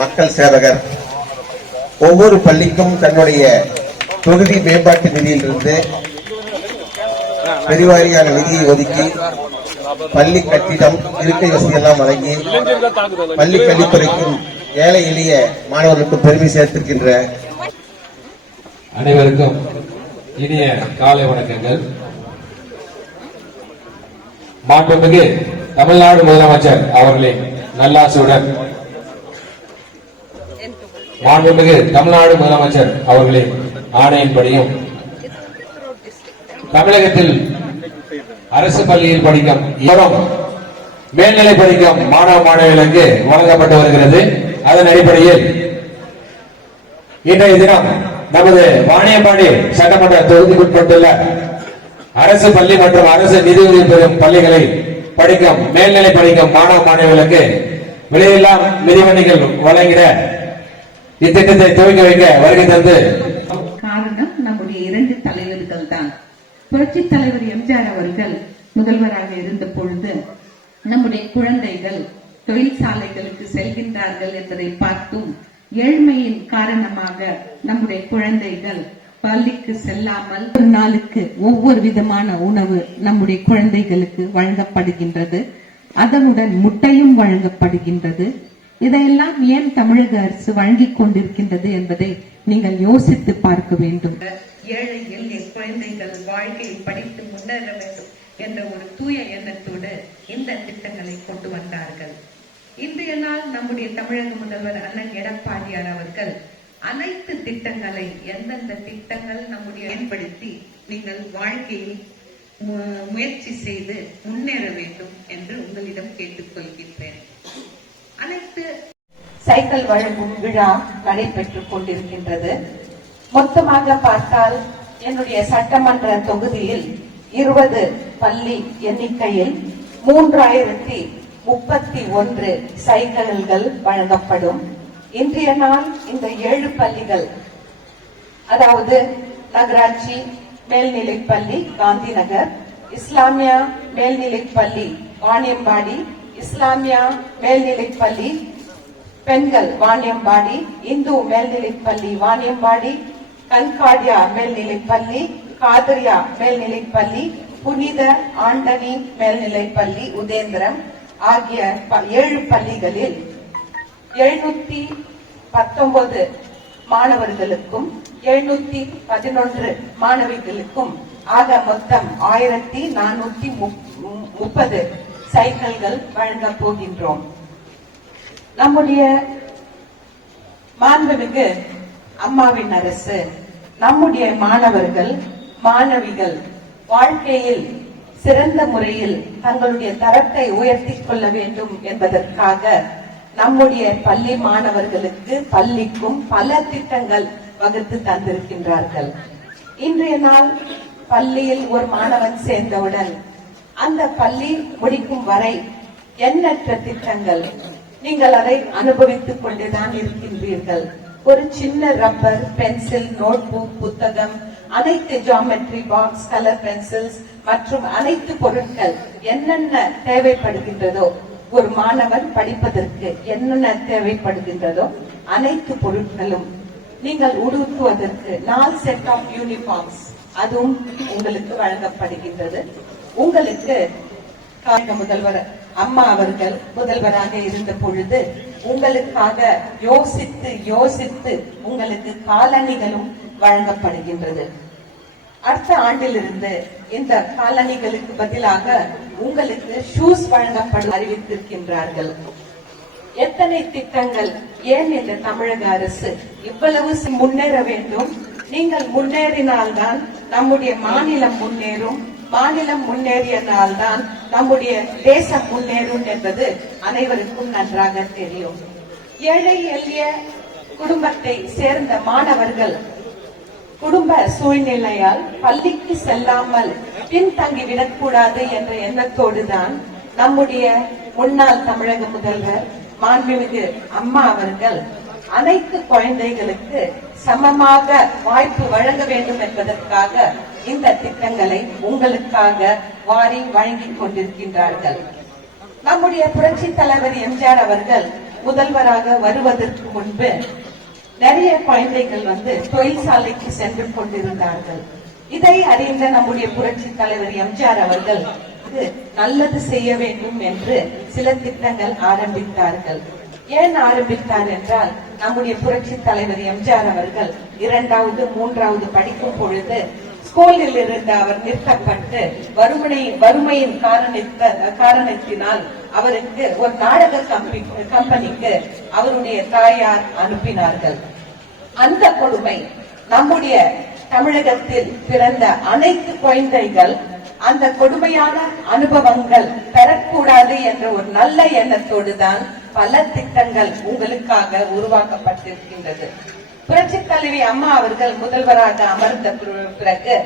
மக்கள் சேவகர் ஒவ்வொரு பள்ளிக்கும் தன்னுடைய தொகுதி மேம்பாட்டு நிதியிலிருந்து பெருவாரியான நிதியை ஒதுக்கி பள்ளி கட்டிடம் இருக்கை வசதி எல்லாம் வழங்கி பள்ளி கல்வித்துறைக்கும் ஏழை எளிய மாணவர்களுக்கு பெருமை சேர்த்திருக்கின்ற அனைவருக்கும் இனிய காலை வணக்கங்கள். மாண்புமிகு தமிழ்நாடு முதலமைச்சர் அவர்களின் நல்லாசியுடன் மாண்புமிகு தமிழ்நாடு முதலமைச்சர் அவர்களின் ஆணையின்படியும் தமிழகத்தில் அரசு பள்ளியில் படிக்கும் மேல்நிலை படிக்கும் மாணவ மாணவிகளுக்கு வழங்கப்பட்டு வருகிறது. அதன் அடிப்படையில் இன்றைய தினம் நமது வாணியம்பாடி சட்டமன்ற தொகுதிக்குட்பட்டுள்ள அரசு பள்ளி மற்றும் அரசு நிதியுதவி பெறும் பள்ளிகளை படிக்கும் மேல்நிலை படிக்கும் மாணவ மாணவிகளுக்கு விலையில்லா மிதிவண்டிகள் வழங்கிட இத்திட்டத்தை துவக்கி வைக்க வருகை தந்து காரணம் நம்முடைய இரண்டு தலைவர்கள் தான். புரட்சி தலைவர் எம்ஜிஆர் அவர்கள் முதல்வராக இருந்த பொழுது நம்முடைய குழந்தைகள் தொழிற்சாலைகளுக்கு செல்கின்றார்கள் என்பதை பார்த்தும் ஏழ்மையின் காரணமாக நம்முடைய குழந்தைகள் பள்ளிக்கு செல்லாமல் ஒரு நாளுக்கு ஒவ்வொரு விதமான உணவு நம்முடைய குழந்தைகளுக்கு வழங்கப்படுகின்றது. அதனுடன் முட்டையும் வழங்கப்படுகின்றது. இதையெல்லாம் ஏன் தமிழக அரசு வழங்கிக் கொண்டிருக்கின்றது என்பதை நீங்கள் யோசித்து பார்க்க வேண்டும். ஏழை எளிய குழந்தைகள் வாழ்க்கையில் படித்து முன்னேற வேண்டும் என்ற ஒரு தூய எண்ணத்தோடு இந்த திட்டங்களை கொண்டு வந்தார்கள். இன்றைய நாள் நம்முடைய தமிழக முதல்வர் அண்ணன் எடப்பாடியார் அவர்கள் அனைத்து திட்டங்களை எந்தெந்த திட்டங்கள் நம்முடைய பயன்படுத்தி நீங்கள் வாழ்க்கையில் முயற்சி செய்து முன்னேற வேண்டும் என்று உங்களிடம் கேட்டுக்கொள்கின்றேன். அனைத்து சைக்கிள் வழங்கும் விழா நடைபெற்றுக் கொண்டிருக்கின்றது. மொத்தமாக பார்த்தால் என்னுடைய சட்டமன்ற தொகுதியில் 20 பள்ளி எண்ணிக்கையில் 3031 சைக்கிள்கள் வழங்கப்படும். இன்றைய நாள் இந்த 7 பள்ளிகள், அதாவது நகராட்சி மேல்நிலைப்பள்ளி காந்தி நகர், இஸ்லாமியா மேல்நிலைப்பள்ளி வாணியம்பாடி, இஸ்லாமியா மேல்நிலைப்பள்ளி பெண்கள் வாணியம்பாடி, இந்து மேல்நிலைப்பள்ளி வாணியம்பாடி, கன்காடியா மேல்நிலைப்பள்ளி, காதரியா மேல்நிலைப்பள்ளி, புனித ஆண்டனி மேல்நிலைப்பள்ளி உதேந்திரம் ஆகிய 7 பள்ளிகளில் 719 மாணவர்களுக்கும் 711 மாணவிகளுக்கும் ஆக மொத்தம் 1430 சைக்கிள்கள் வழங்கப் போகின்றோம். நம்முடைய மாண்புமிகு அம்மாவின் அரசு நம்முடைய மாணவர்கள் மாணவிகள் வாழ்க்கையில் சிறந்த முறையில் தங்களுடைய தரத்தை உயர்த்திக் கொள்ள வேண்டும் என்பதற்காக நம்முடைய பள்ளி மாணவர்களுக்கு பள்ளிக்கும் பல திட்டங்கள் வகுத்து தந்திருக்கின்றார்கள். இன்றைய நாள் பள்ளியில் ஒரு மாணவன் சேர்ந்தவுடன் அந்த பள்ளி முடிக்கும் வரை எண்ணற்ற திட்டங்கள் நீங்கள் அதை அனுபவித்துக் கொண்டுதான் இருக்கின்றீர்கள். ஒரு சின்ன ரப்பர், பென்சில், நோட்புக், புத்தகம், அனைத்து ஜியோமெட்ரி பாக்ஸ், கலர் பென்சில்ஸ் மற்றும் அனைத்து பொருட்கள் என்னென்ன தேவைப்படுகின்றதோ, ஒரு மாணவன் படிப்பதற்கு என்னென்ன தேவைப்படுகின்றதோ அனைத்து பொருட்களும் நீங்கள் உடுத்துவதற்கு 4 செட் ஆஃப் யூனிஃபார்ம்ஸ் அதுவும் உங்களுக்கு வழங்கப்படுகின்றது. உங்களுக்கு முதல்வர் அம்மா அவர்கள் முதல்வராக இருந்த பொழுது உங்களுக்காக யோசித்து உங்களுக்கு காலணிகளும் வழங்கப்படுகின்றது. அடுத்த ஆண்டிலிருந்து இந்த காலணிகளுக்கு பதிலாக உங்களுக்கு ஷூஸ் வழங்கப்படும் அறிவித்திருக்கின்றார்கள். எத்தனை திட்டங்கள்! ஏன் இந்த தமிழக அரசு இவ்வளவு முன்னேற வேண்டும்? நீங்கள் முன்னேறினால்தான் நம்முடைய மாநிலம் முன்னேறும். மாநிலம் முன்னேறியதால்தான் நம்முடைய தேசம் முன்னேறும் என்பது அனைவருக்கும் நன்றாக தெரியும். ஏழை எளிய குடும்பத்தை சேர்ந்த மாணவர்கள் குடும்ப சூழ்நிலையால் பள்ளிக்கு செல்லாமல் பின்தங்கிவிடக்கூடாது என்ற எண்ணத்தோடுதான் நம்முடைய முன்னாள் தமிழக முதல்வர் மாண்புமிகு அம்மா அவர்கள் அனைத்து குழந்தைகளுக்கு சமமாக வாய்ப்பு வழங்க வேண்டும் என்பதற்காக இந்த திட்டங்களை உங்களுக்காக வாரி வழங்கிக் கொண்டிருக்கின்றார்கள். நம்முடைய புரட்சி தலைவர் எம்ஜிஆர் அவர்கள் முதல்வராக வருவதற்கு முன்பு நிறைய குழந்தைகள் தொழிற்சாலைக்கு சென்று கொண்டிருந்தார்கள். இதை அறிந்த நம்முடைய புரட்சி தலைவர் எம்ஜிஆர் அவர்கள் நல்லது செய்ய வேண்டும் என்று சில திட்டங்கள் ஆரம்பித்தார்கள். ஏன் ஆரம்பித்தார் என்றால், நம்முடைய புரட்சி தலைவர் எம்ஜிஆர் அவர்கள் 2வது 3வது படிக்கும் பொழுது ஸ்கூலில் இருந்து அவர் நிறுத்தப்பட்டு வறுமையின் காரணத்தினால் அவருக்கு ஒரு நாடக கம்பெனிக்கு அவருடைய தாயார் அனுப்பினார்கள். அந்த கொடுமை நம்முடைய தமிழகத்தில் பிறந்த அனைத்து குழந்தைகள் அந்த கொடுமையான அனுபவங்கள் பெறக்கூடாது என்ற ஒரு நல்ல எண்ணத்தோடு தான் பல திட்டங்கள் உங்களுக்காக உருவாக்கப்பட்டிருக்கின்றது. புரட்சி தலைவி அம்மா அவர்கள் முதல்வராக அமர்ந்த பிறகு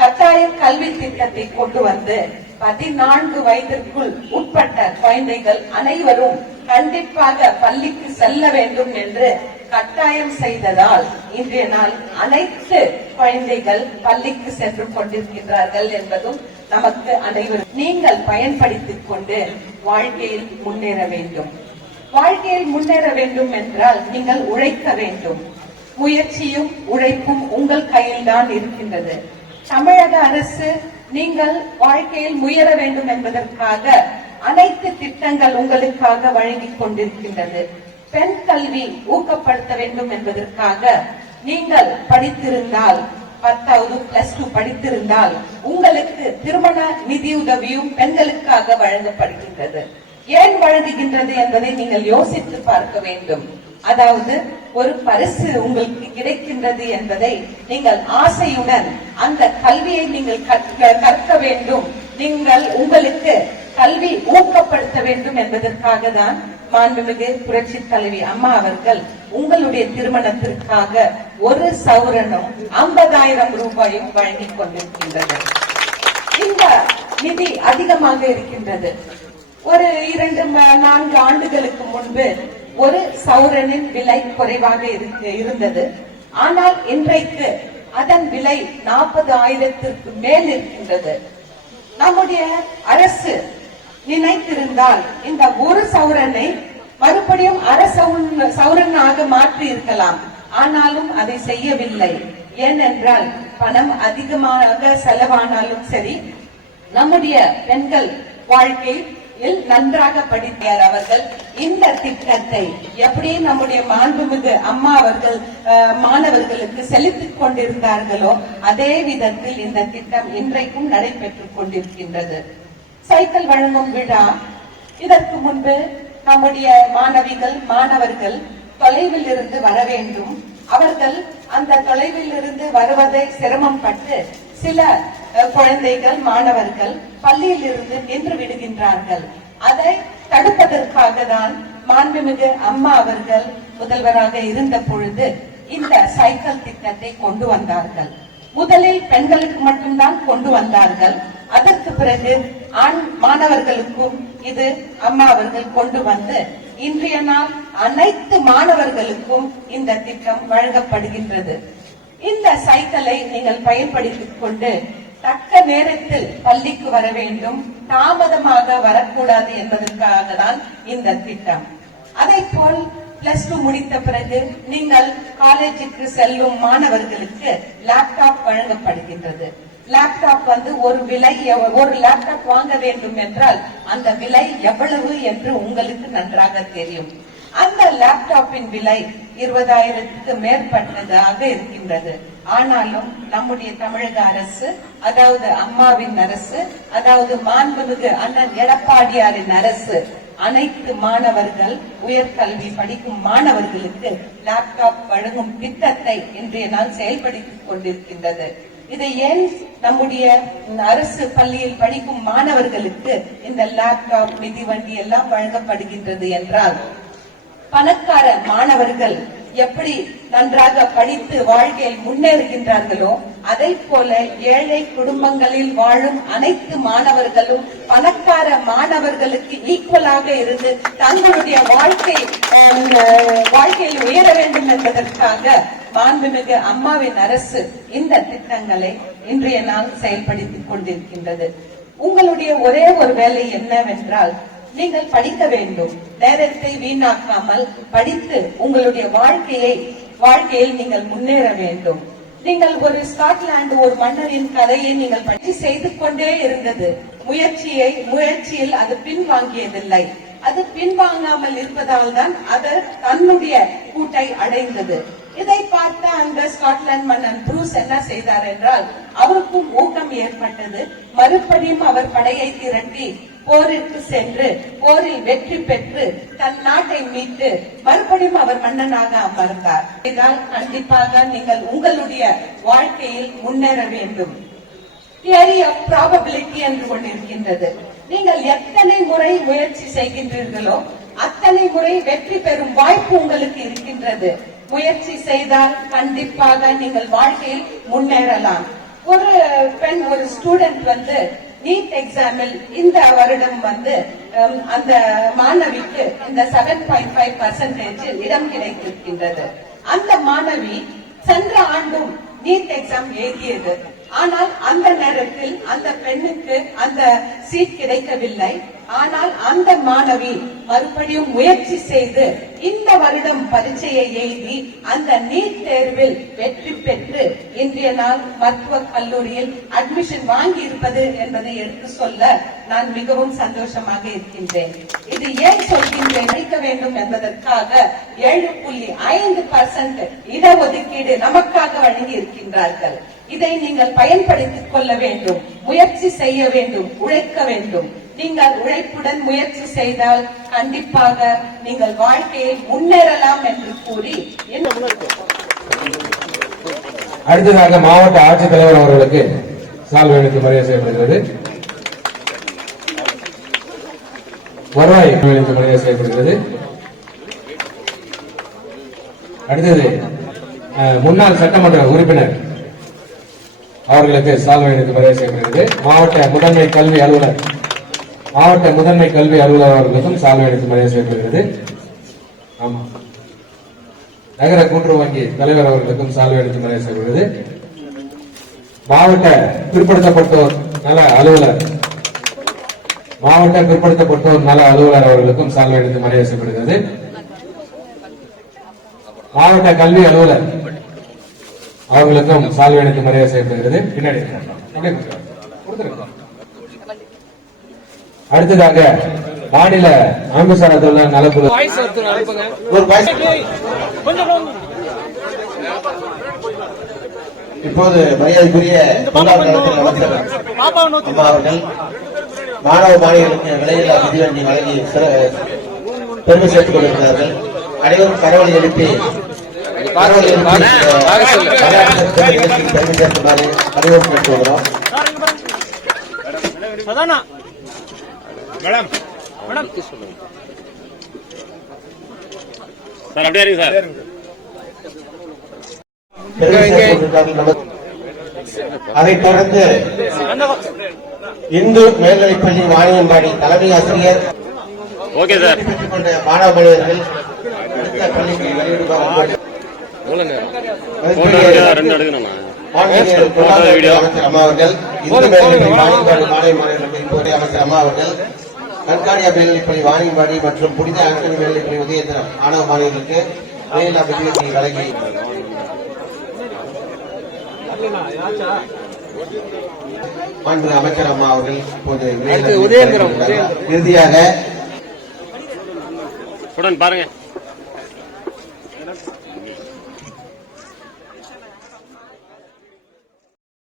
கட்டாய கல்வி திட்டத்தை கொண்டு வந்து 14 வயதிற்குள் உட்பட்ட குழந்தைகள் அனைவரும் கண்டிப்பாக பள்ளிக்கு செல்ல வேண்டும் என்று கட்டாயம் செய்ததால் இன்றைய நாள் அனைத்து குழந்தைகள் பள்ளிக்கு சென்று கொண்டிருக்கின்றார்கள் என்பதும் நமக்கு அனைவரும் நீங்கள் பயன்படுத்திக் கொண்டு வாழ்க்கையில் முன்னேற வேண்டும். வாழ்க்கையில் முன்னேற வேண்டும் என்றால் நீங்கள் உழைக்க வேண்டும். முயற்சியும் உழைப்பும் உங்கள் கையில் தான் இருக்கின்றது. தமிழக அரசு நீங்கள் வாழ்க்கையில் முயற வேண்டும் என்பதற்காக அனைத்து திட்டங்கள் உங்களுக்காக வழங்கிக் கொண்டிருக்கின்றது. பெண் கல்வி ஊக்கப்படுத்த வேண்டும் என்பதற்காக நீங்கள் படித்திருந்தால் 10வது +2 படித்திருந்தால் உங்களுக்கு திருமண நிதியுதவியும் பெண்களுக்காக வழங்கப்படுகின்றது. ஏன் வழங்குகின்றது என்பதை நீங்கள் யோசித்து பார்க்க வேண்டும். அதாவது ஒரு பரிசு உங்களுக்கு கிடைக்கின்றது என்பதை நீங்கள் ஆசையுடன் அந்த கல்வியை நீங்கள் கற்க வேண்டும், நீங்கள் உங்களுக்கு கல்வி ஊக்கப்படுத்த வேண்டும் என்பதற்காக தான் மாண்புமிகு புரட்சி தலைவி அம்மா அவர்கள் உங்களுடைய திருமணத்திற்காக 1 சவரனும் 50,000 ரூபாயும் வழங்கிக் கொண்டிருக்கின்றது. இந்த நிதி அதிகமாக இருக்கின்றது. ஒரு 2-4 ஆண்டுகளுக்கு முன்பு 1 சவரனின் விலை குறைவாக இருந்தது. ஆனால் இன்றைக்கு அதன் விலை 40,000க்கு மேல் இருக்கின்றது. நம்முடைய அரசு நினைத்திருந்தால் இந்த 1 சவரனை மறுபடியும் 1/2 சவரனாக மாற்றி இருக்கலாம். ஆனாலும் அதை செய்யவில்லை. ஏனென்றால் பணம் அதிகமாக செலவானாலும் சரி, நம்முடைய பெண்கள் வாழ்க்கையில் நன்றாக படித்தார். அவர்கள் இந்த திட்டத்தை எப்படி நம்முடைய மாண்புமிகு அம்மா அவர்கள் மாணவர்களுக்கு செலுத்திக் கொண்டிருந்தார்களோ அதே விதத்தில் இந்த திட்டம் இன்றைக்கும் நடைபெற்றுக் கொண்டிருக்கின்றது. சைக்கிள் வழங்கும் விழா, இதற்கு முன்பு நம்முடைய மாணவர்கள் தொலைவில் இருந்து வர வேண்டும். அவர்கள் அந்த தொலைவில் இருந்து வருவதை சிரமம் பட்டு சில குழந்தைகள் மாணவர்கள் பள்ளியில் இருந்து நின்று விடுகின்றார்கள். அதை தடுப்பதற்காக தான் மாண்புமிகு அம்மா அவர்கள் முதல்வராக இருந்த பொழுது இந்த சைக்கிள் திட்டத்தை கொண்டு வந்தார்கள். முதலில் பெண்களுக்கு மட்டும்தான் கொண்டு வந்தார்கள். அதற்கு பிறகு ஆண் மாணவர்களுக்கும் இது அம்மா அவர்கள் கொண்டு வந்து இன்றைய நாள் அனைத்து மாணவர்களுக்கும் இந்த திட்டம் வழங்கப்படுகின்றது. இந்த சைக்கிளை நீங்கள் பயன்படுத்திக் கொண்டு தக்க நேரத்தில் பள்ளிக்கு வர வேண்டும், தாமதமாக வரக்கூடாது என்பதற்காக தான் இந்த திட்டம். அதை போல் +2 முடித்த பிறகு நீங்கள் காலேஜுக்கு செல்லும் மாணவர்களுக்கு லேப்டாப் வழங்கப்படுகின்றது. லேப்டாப் ஒரு லேப்டாப் வாங்க வேண்டும் என்றால் அந்த விலை எவ்வளவு என்று உங்களுக்கு நன்றாக தெரியும். அந்த லேப்டாப்பின் விலை 20,000க்கு மேற்பட்டதாக இருக்கின்றது. ஆனாலும் நம்முடைய தமிழக அரசு, அதாவது அம்மாவின் அரசு, அதாவது மாண்புமிகு அண்ணன் எடப்பாடியாரின் அரசு அனைத்து மாணவர்கள் உயர்கல்வி படிக்கும் மாணவர்களுக்கு லேப்டாப் வழங்கும் திட்டத்தை இன்றைய நாள் செயல்படுத்திக் கொண்டிருக்கின்றது. இதை ஏன் நம்முடைய அரசு பள்ளியில் படிக்கும் மாணவர்களுக்கு இந்த லேப்டாப், மிதிவண்டி எல்லாம் வழங்கப்படுகின்றது என்றால், பணக்கார மாணவர்கள் எப்படி நன்றாக படித்து வாழ்க்கையில் முன்னேறுகின்றார்களோ அதை போல ஏழை குடும்பங்களில் வாழும் அனைத்து மாணவர்களும் பணக்கார மாணவர்களுக்கு ஈக்குவலாக இருந்து தங்களுடைய வாழ்க்கையில் உயர வேண்டும் என்பதற்காக மாண்புமிகு அம்மாவின் அரசு இந்த திட்டங்களை இன்றைய நாள் செயல்படுத்திக் கொண்டிருக்கின்றது. உங்களுடைய ஒரே ஒரு வேலை என்னவென்றால், நீங்கள் படிக்க வேண்டும். நேரத்தை வீணாக்காமல் படித்து உங்களுடைய வாழ்க்கையில் நீங்கள் முன்னேற வேண்டும். நீங்கள் ஒரு ஸ்காட்லாந்து ஒரு மன்னரின் கதையை நீங்கள் பற்றி செய்து கொண்டே இருந்தது. முயற்சியில் அது பின்வாங்கியதில்லை. அது பின்வாங்காமல் இருப்பதால் தான் அது தன்னுடைய கூட்டை அடைந்தது. இதை பார்த்த அந்த ஸ்காட்லாந்து மன்னன் ப்ரூஸ் என்ன செய்தார் என்றால், அவருக்கும் ஊக்கம் ஏற்பட்டது. மறுபடியும் அவர் படையை திரட்டி போரிற்கு சென்று போரில் வெற்றி பெற்று தன் நாட்டை மீட்டு மறுபடியும் அவர் மன்னனாக அமர்ந்தார். இதால் கண்டிப்பாக நீங்கள் உங்களுடைய வாழ்க்கையில் முன்னேற வேண்டும். தியரி ஆஃப் ப்ராபபிலிட்டி என்று ஒன்று இருக்கின்றது. நீங்கள் எத்தனை முறை முயற்சி செய்கின்றீர்களோ அத்தனை முறை வெற்றி பெறும் வாய்ப்பு உங்களுக்கு இருக்கின்றது. முயற்சி செய்தால் கண்டிப்பாக நீங்கள் வாழ்க்கையில் முன்னேறலாம். ஒரு ஸ்டூடெண்ட் நீட் எக்ஸாமில் இந்த வருடம் அந்த மாணவிக்கு இந்த 7.5% இடம் கிடைத்திருக்கின்றது. அந்த மாணவி சென்ற ஆண்டும் நீட் எக்ஸாம் எழுதியது. ஆனால் அந்த நேரத்தில் அந்த பெண்ணுக்கு அந்த சீட் கிடைக்கவில்லை. ஆனால் அந்த மாணவி மறுபடியும் முயற்சி செய்து இந்த வருடம் பரீட்சையை எழுதி அந்த நீட் தேர்வில் வெற்றி பெற்று இன்றைய நாள் மருத்துவக் கல்லூரியில் அட்மிஷன் வாங்கி இருப்பது என்பதை எடுத்து சொல்ல நான் மிகவும் சந்தோஷமாக இருக்கின்றேன். இது ஏன் சொல்கின்றேன், படிக்க வேண்டும் என்பதற்காக 7.5% இடஒதுக்கீடு நமக்காக வழங்கி இருக்கின்றார்கள். இதை நீங்கள் பயன்படுத்திக் கொள்ள வேண்டும். முயற்சி செய்ய வேண்டும், உழைக்க வேண்டும். நீங்கள் உழைப்புடன் முயற்சி செய்தால் கண்டிப்பாக நீங்கள் வாழ்க்கையில் முன்னேறலாம் என்று கூறி அடுத்ததாக மாவட்ட ஆட்சித்தலைவர் அவர்களுக்கு சால்வை அளித்து மரியாதை செய்யப்படுகிறது. வருவாய் அளித்து மரியாதை செய்யப்படுகிறது. அடுத்தது முன்னாள் சட்டமன்ற உறுப்பினர் அவர்களுக்கு சால்வை அளித்து மரியாதை செய்யப்படுகிறது. மாவட்ட முதன்மை கல்வி அலுவலர் அவர்களுக்கும் சால்வை அளித்து மரியாதை செய்யப்படுகிறது. ஆமா, நகர கூட்டுறவு வங்கி தலைவர் அவர்களுக்கும் சால்வை அளித்து மரியாதை செய்யப்படுகிறது. மாவட்ட பிற்படுத்தப்பட்டோர் நல அலுவலர் அவர்களுக்கும் சால்வை அளித்து மரியாதை செய்யப்படுகிறது. மாவட்ட கல்வி அலுவலர் அவர்களுக்கும் சால்வை அளித்து மரியாதை செய்யப்படுகிறது. பின்னாடி அடுத்ததாக மாநில அமைப்புசாரா தொழிலாளர் நலக்குழு இப்போது மரியாதைக்குரிய அம்மா அவர்கள் மாணவ மாணவிகளுக்கு விலையில்லா மிதிவண்டி வழங்கி பெருமை சேர்த்துக் கொண்டிருக்கிறார்கள். அனைவரும் கரவொலி எழுப்பி பெருமை சேர்க்குமாறு அனைவரும் கேட்டுக்கொள்கிறோம். அதைத் தொடர்ந்து இந்து மேல்நிலைப்பள்ளி வாணியம்பாடி தலைமை ஆசிரியர் பெற்றுக் கொண்ட மாணவ மாணவர்கள் அடுத்த பள்ளிக்கு வெளியிடுவார். அமைச்சர் அம்மா அவர்கள், இந்து மேல்நிலைப்பள்ளி வாணியம்பாடி மாணவ மாணவர்களுக்கு இப்போதைய அமைச்சர் அம்மா அவர்கள், கண்காணியா மேல்நிலைப்பள்ளி வாணியம்பாடி மற்றும் புனித ஆண்டனி மேல்நிலைப்பள்ளி உதயந்திரம் மாணவ மாணவர்களுக்கு வேலையில்லா மிதிவண்டி வழங்கி மாண்பு அமைச்சர் அம்மா அவர்கள் இப்போது இறுதியாக பாருங்க